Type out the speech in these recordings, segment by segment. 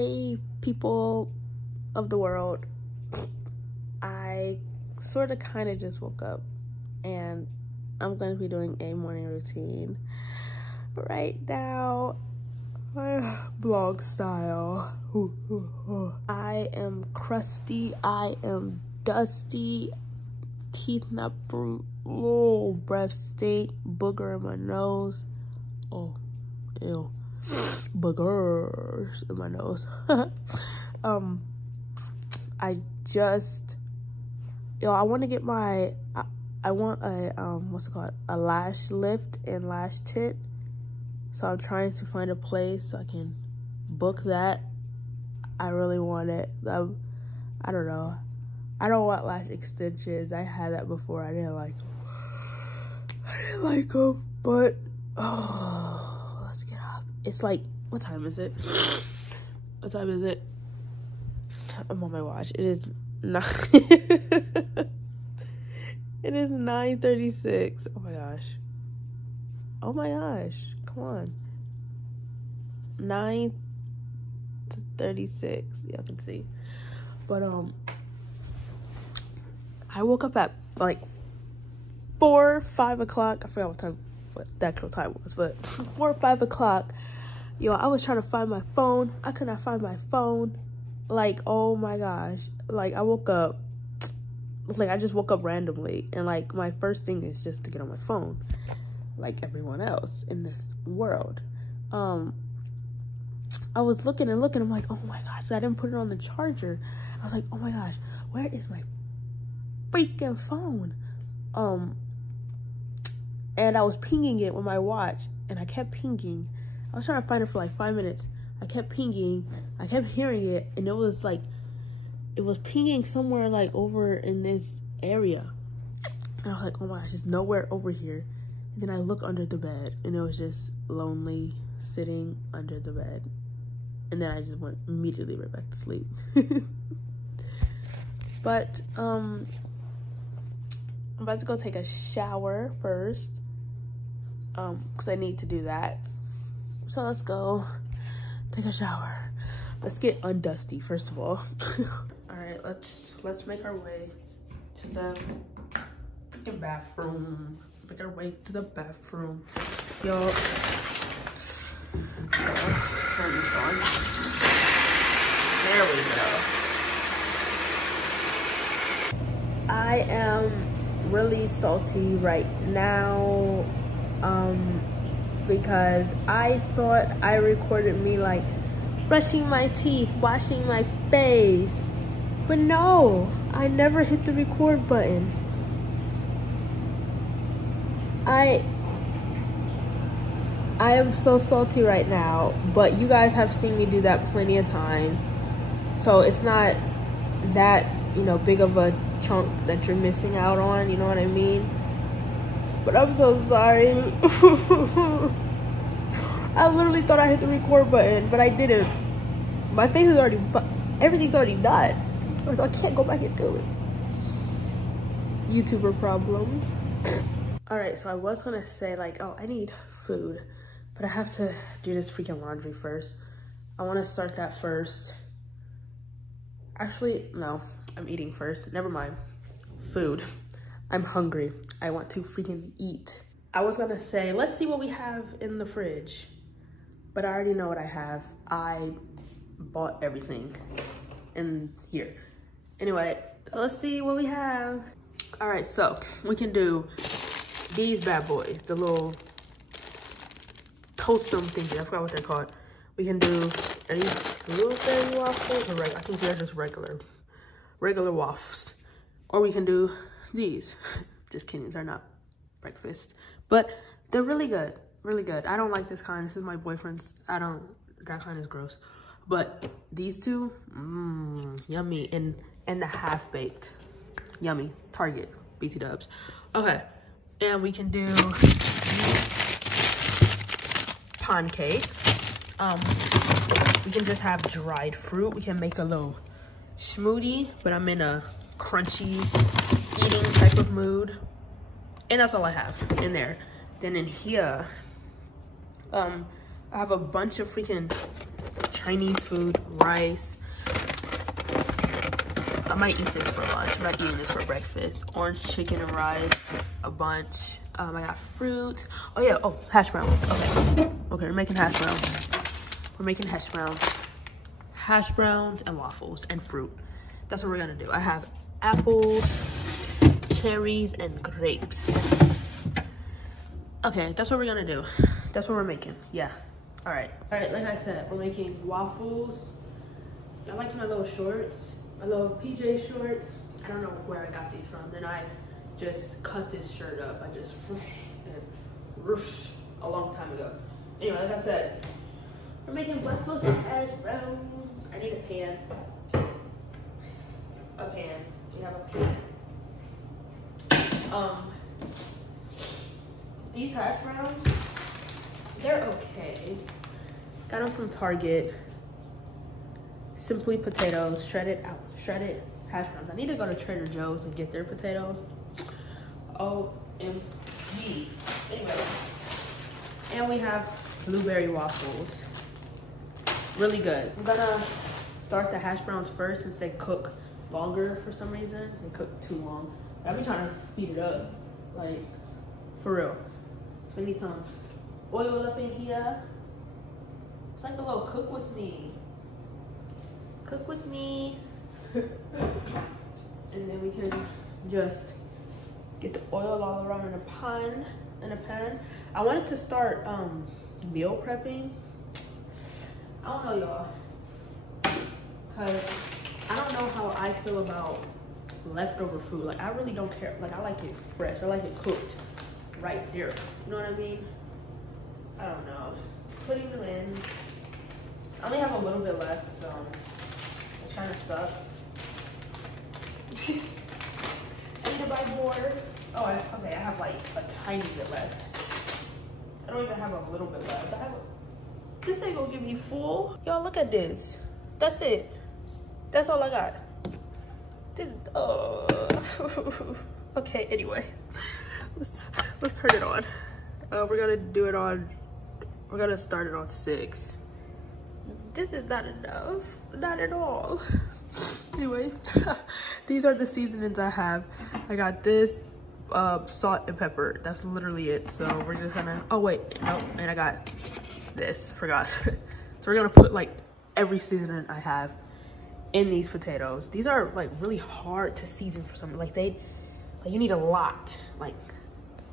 Hey, people of the world. I sort of kind of just woke up and I'm going to be doing a morning routine right now, vlog style. I am crusty, I am dusty, teeth not breath stink, booger in my nose. Oh, ew, boogers in my nose. I want to get my, I want a, what's it called? A lash lift and lash tit. So I'm trying to find a place so I can book that. I really want it. I don't know. I don't want lash extensions. I had that before. I didn't like them. But, oh, let's get up. It's like, what time is it? What time is it? I'm on my watch. It is 9. It is 9:36. Oh my gosh. Oh my gosh. Come on. 9:36. Y'all can see. But I woke up at like 4 or 5 o'clock. I forgot what the actual time was, but 4 or 5 o'clock. Yo, I was trying to find my phone. I could not find my phone. Like, oh my gosh. Like, I woke up. Like, I just woke up randomly. And, like, my first thing is just to get on my phone. Like everyone else in this world. I was looking and looking. I'm like, oh my gosh. I didn't put it on the charger. I was like, oh my gosh. Where is my freaking phone? And I was pinging it with my watch. And I kept pinging. I was trying to find it for like 5 minutes. I kept pinging. I kept hearing it. And it was like, it was pinging somewhere like over in this area. And I was like, oh my gosh, it's nowhere over here. And then I look under the bed and it was just lonely sitting under the bed. And then I just went immediately right back to sleep. But I'm about to go take a shower first. Because I need to do that. So let's go take a shower. Let's get undusty first of all. All right, let's make our way to the bathroom. Make our way to the bathroom. Yo, turn this on. There we go. I am really salty right now. Because I thought I recorded me like brushing my teeth, washing my face. But no, I never hit the record button. I am so salty right now, but you guys have seen me do that plenty of times. So it's not that, you know, big of a chunk that you're missing out on, you know what I mean? But I'm so sorry. I literally thought I hit the record button, but I didn't. My face is already, everything's already done. So I can't go back and do it. YouTuber problems. Alright, so I was gonna say like, oh, I need food. But I have to do this freaking laundry first. I wanna start that first. Actually, no, I'm eating first. Never mind. Food. I'm hungry. I want to freaking eat. I was gonna say, let's see what we have in the fridge. But I already know what I have. I bought everything in here. Anyway, so let's see what we have. All right, so we can do these bad boys, the little toast them thingy. I forgot what they're called. We can do, are these blueberry waffles or I think they're just regular waffles. Or we can do these. Just kidding, they're not breakfast, but they're really good, really good. I don't like this kind. This is my boyfriend's. That kind is gross. But these two, yummy, and the half baked, yummy. Target, BT Dubs. Okay, and we can do pancakes. We can just have dried fruit. We can make a little smoothie, but I'm in a crunchy eating type of mood. And that's all I have in there. Then in here, I have a bunch of freaking Chinese food, rice. I might eat this for lunch. I'm not eating this for breakfast. Orange chicken and rice, a bunch. I got fruit. Oh yeah, oh, hash browns. Okay, we're making hash browns. We're making hash browns. Hash browns and waffles and fruit. That's what we're gonna do. I have apples, cherries, and grapes. Okay, that's what we're gonna do. That's what we're making, yeah. All right, like I said, we're making waffles. I like my little shorts, my little PJ shorts. I don't know where I got these from. Then I just cut this shirt up. I just whoosh a long time ago. Anyway, like I said, we're making waffles and hash browns. I need a pan. A pan. We have a pan. These hash browns, they're okay. Got them from Target. Simply potatoes, shredded hash browns. I need to go to Trader Joe's and get their potatoes. OMG. Anyway, and we have blueberry waffles. Really good. I'm gonna start the hash browns first since they cook longer for some reason. They cook too long. I've been trying to speed it up, like for real. So we need some oil up in here. It's like a little cook with me. Cook with me. And then we can just get the oil all around in a pan. I wanted to start meal prepping. I don't know, y'all, cause I don't know how I feel about leftover food. Like, I really don't care. Like, I like it fresh. I like it cooked right there. You know what I mean? I don't know. Putting them in. I only have a little bit left, so it kind of sucks. I need to buy more. Oh, okay, I have like a tiny bit left. I don't even have a little bit left. This ain't gonna give me full. Y'all, look at this. That's it. That's all I got. Okay, anyway. Let's turn it on. We're gonna start it on 6. This is not enough. Not at all. Anyway, these are the seasonings I have. I got this, salt and pepper. That's literally it. So we're just gonna, oh wait, no, and I got this, forgot. So we're gonna put like every seasoning I have in these potatoes. These are like really hard to season for something. Like you need a lot, like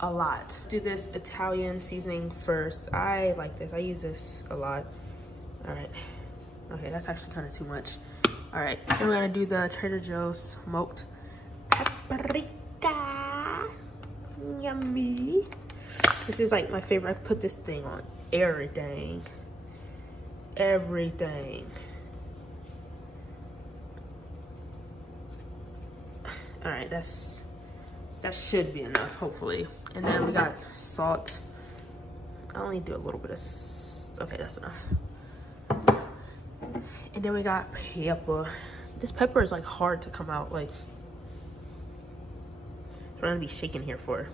a lot. Do this Italian seasoning first. I like this, I use this a lot. All right, okay, that's actually kind of too much. All right, then we're gonna do the Trader Joe's smoked paprika. Yummy. This is like my favorite. I put this thing on everything. Everything. All right, that should be enough, hopefully. And then we got salt. I only do a little bit of, okay, that's enough. And then we got pepper. This pepper is like hard to come out. Like, I'm gonna be shaking here for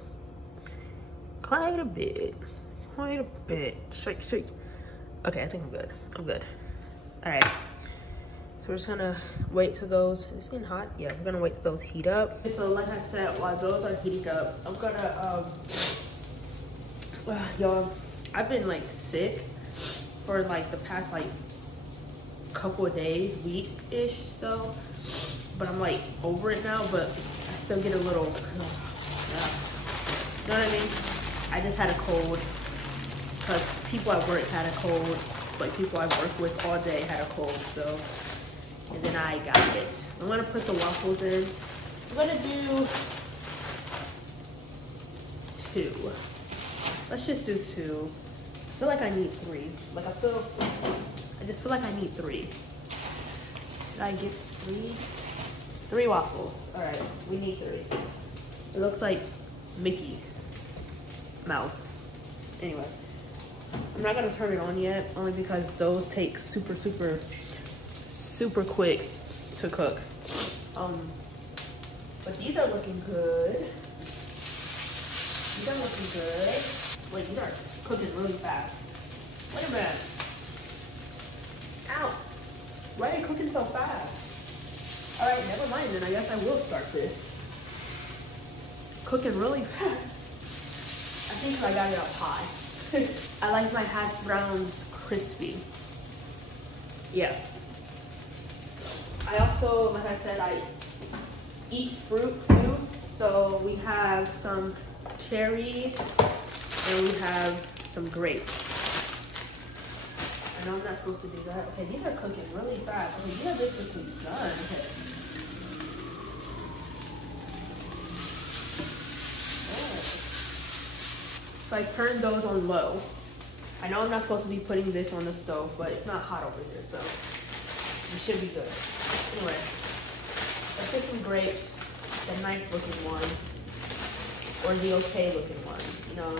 quite a bit. Quite a bit. Shake, shake. Okay, I think I'm good. I'm good. All right. So we're just gonna wait till those, is it getting hot? Yeah, we're gonna wait till those heat up. So like I said, while those are heating up, I'm gonna, y'all, I've been like sick for like the past like couple of days, week-ish, so, but I'm like over it now, but I still get a little, you know what I mean? I just had a cold, because people at work had a cold, like people I work with all day had a cold, so, and then I got it. I'm gonna put the waffles in. I'm gonna do 2. Let's just do 2. I feel like I need 3. Like I just feel like I need 3. Should I get 3? 3 waffles. All right, we need 3. It looks like Mickey Mouse. Anyway, I'm not gonna turn it on yet, only because those take super quick to cook. But these are looking good. These are looking good. Wait, these are cooking really fast. Wait a minute. Ow. Why are you cooking so fast? All right, never mind then. I guess I will start this. Cooking really fast. I think I got it up high. I like my hash browns crispy. Yeah. I also, like I said, I eat fruit too. So we have some cherries and we have some grapes. I know I'm not supposed to do that. Okay, these are cooking really fast. Okay, these are basically done. Okay. So I turned those on low. I know I'm not supposed to be putting this on the stove, but it's not hot over here, so it should be good. Anyway, let's get some grapes, the nice looking one, or the okay looking one. You know,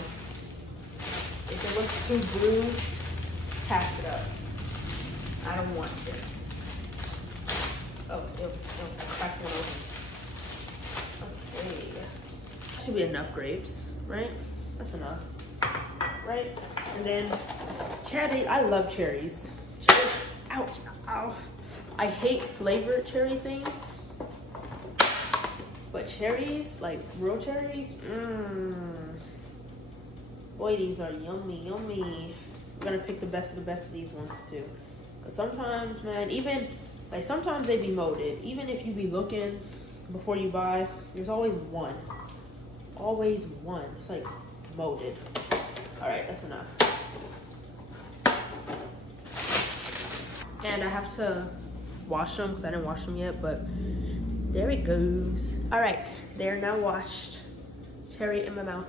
if it looks too bruised, pass it up. I don't want it. Oh, I cracked one open. Okay. Should be enough grapes, right? That's enough, right? And then cherry, I love cherries. Cherry, ouch, ow. I hate flavored cherry things. But cherries, like real cherries, boy, these are yummy, yummy. I'm gonna pick the best of these ones too. Cause sometimes, man, even, like sometimes they be molded. Even if you be looking before you buy, there's always one. Always one. It's like molded. All right, that's enough. And I have to wash them because I didn't wash them yet, but there it goes. All right, they're now washed. Cherry in my mouth.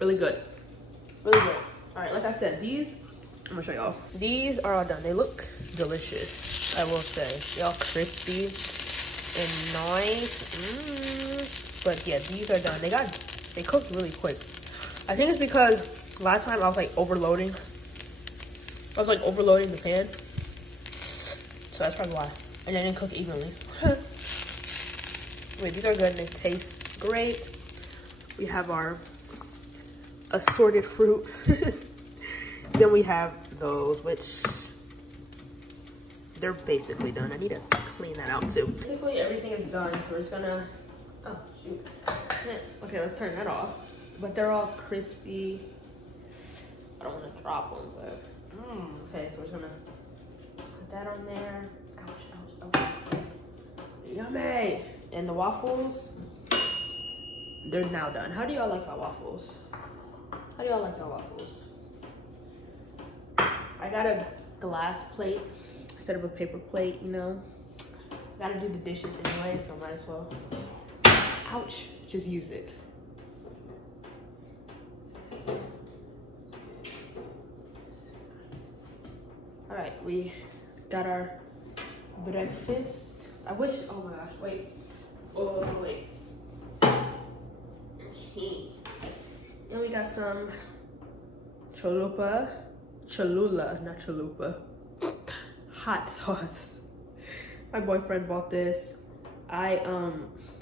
Really good. Really good. All right, like I said, these, I'm gonna show y'all. These are all done. They look delicious, I will say. They're all crispy and nice. But yeah, these are done. They cooked really quick. I think it's because last time I was like overloading. I was like overloading the pan. So that's probably why. And they didn't cook evenly. Wait, these are good and they taste great. We have our assorted fruit. Then we have those, which they're basically done. I need to clean that out too. Basically everything is done, so we're just gonna, oh shoot. Okay, let's turn that off. But they're all crispy. I don't want to drop them, but okay, so we're just gonna put that on there. Ouch, ouch, ouch. Yummy! And the waffles, they're now done. How do y'all like my waffles? How do y'all like my waffles? I got a glass plate instead of a paper plate, you know. Gotta do the dishes anyway, so might as well. Ouch, just use it. All right, we got our breakfast. I wish, oh my gosh, wait. Oh, wait. Okay. And we got some Cholula, not chalupa. Hot sauce. My boyfriend bought this. I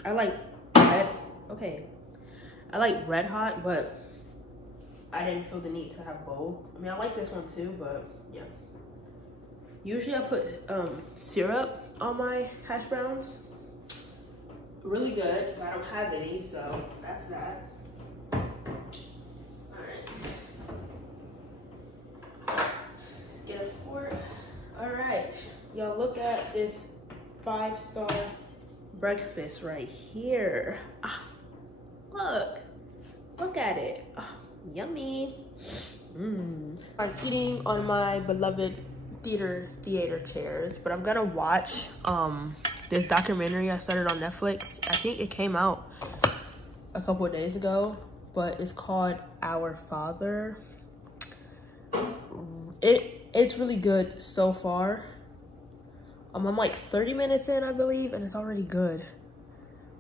like red, okay. I like red hot, but I didn't feel the need to have both. I mean, I like this one too, but yeah. Usually I put syrup on my hash browns. Really good, but I don't have any, so that's that. Alright. Let's get a fork. Alright, y'all look at this 5-star breakfast right here. Ah, look at it. Ah, yummy. I'm eating on my beloved theater chairs, but I'm gonna watch this documentary I started on Netflix. I think it came out a couple of days ago, but it's called Our Father. It's really good so far. I'm like 30 minutes in, I believe, and it's already good.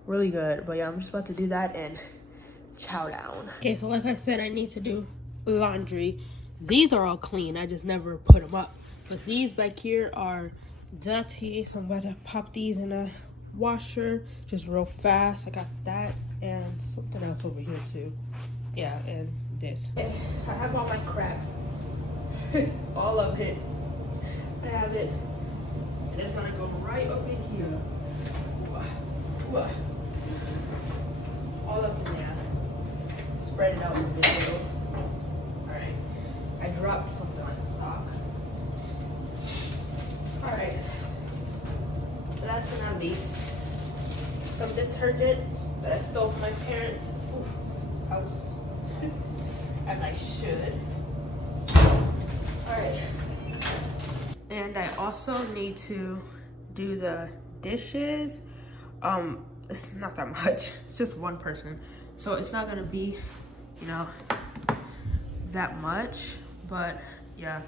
Really good. But yeah, I'm just about to do that and chow down. Okay, so like I said, I need to do laundry. These are all clean. I just never put them up. But these back here are dirty, so I'm about to pop these in a washer just real fast. I got that and something else over here too. Yeah, and this. Okay, I have all my crap. All of it. I have it. And it's gonna go right up in here. All up in there. Spread it out in the middle. Alright. I dropped something on the sock. Alright. Last but not least, some detergent that I stole from my parents' house. As I should. Alright. And I also need to do the dishes. It's not that much. It's just one person. So it's not gonna be, you know, that much. But yeah,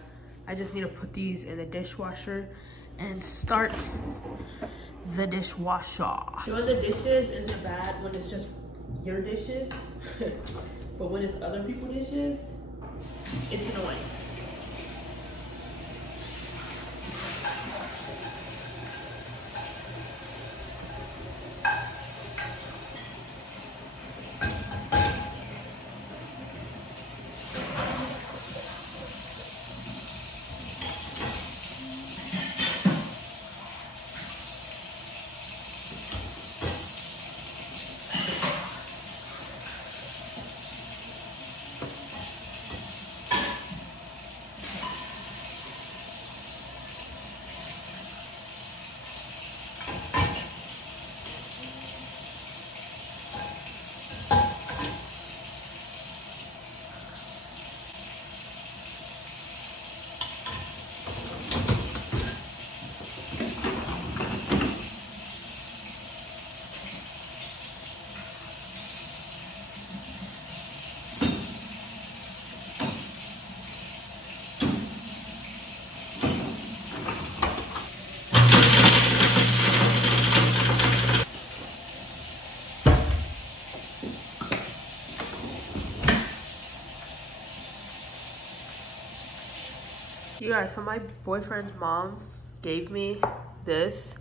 I just need to put these in the dishwasher and start the dishwasher. Doing the dishes isn't bad when it's just your dishes. But when it's other people's dishes, it's annoying. You guys, so my boyfriend's mom gave me this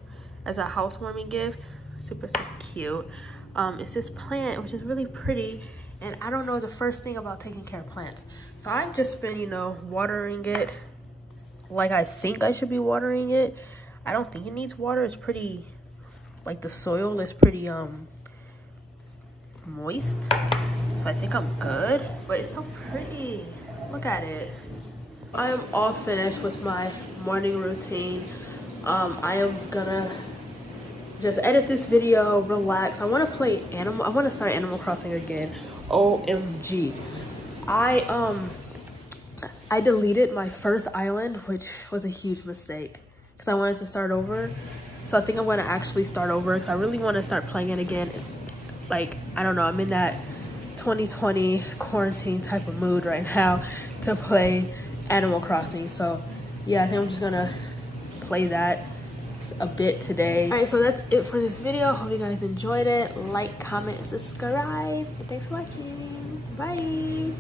as a housewarming gift. Super cute. It's this plant, which is really pretty. And I don't know the first thing about taking care of plants. So I've just been, you know, watering it like I think I should be watering it. I don't think it needs water. It's pretty, like the soil is pretty moist. So I think I'm good, but it's so pretty. Look at it. I am all finished with my morning routine. I am gonna just edit this video, relax. I want to play I want to start Animal Crossing again. OMG. I deleted my first island, which was a huge mistake because I wanted to start over. So I think I'm gonna actually start over because I really want to start playing it again. Like, I don't know, I'm in that 2020 quarantine type of mood right now to play Animal Crossing. So yeah, I think I'm just gonna play that a bit today. All right, so that's it for this video. Hope you guys enjoyed it. Like, comment, and subscribe. And thanks for watching. Bye.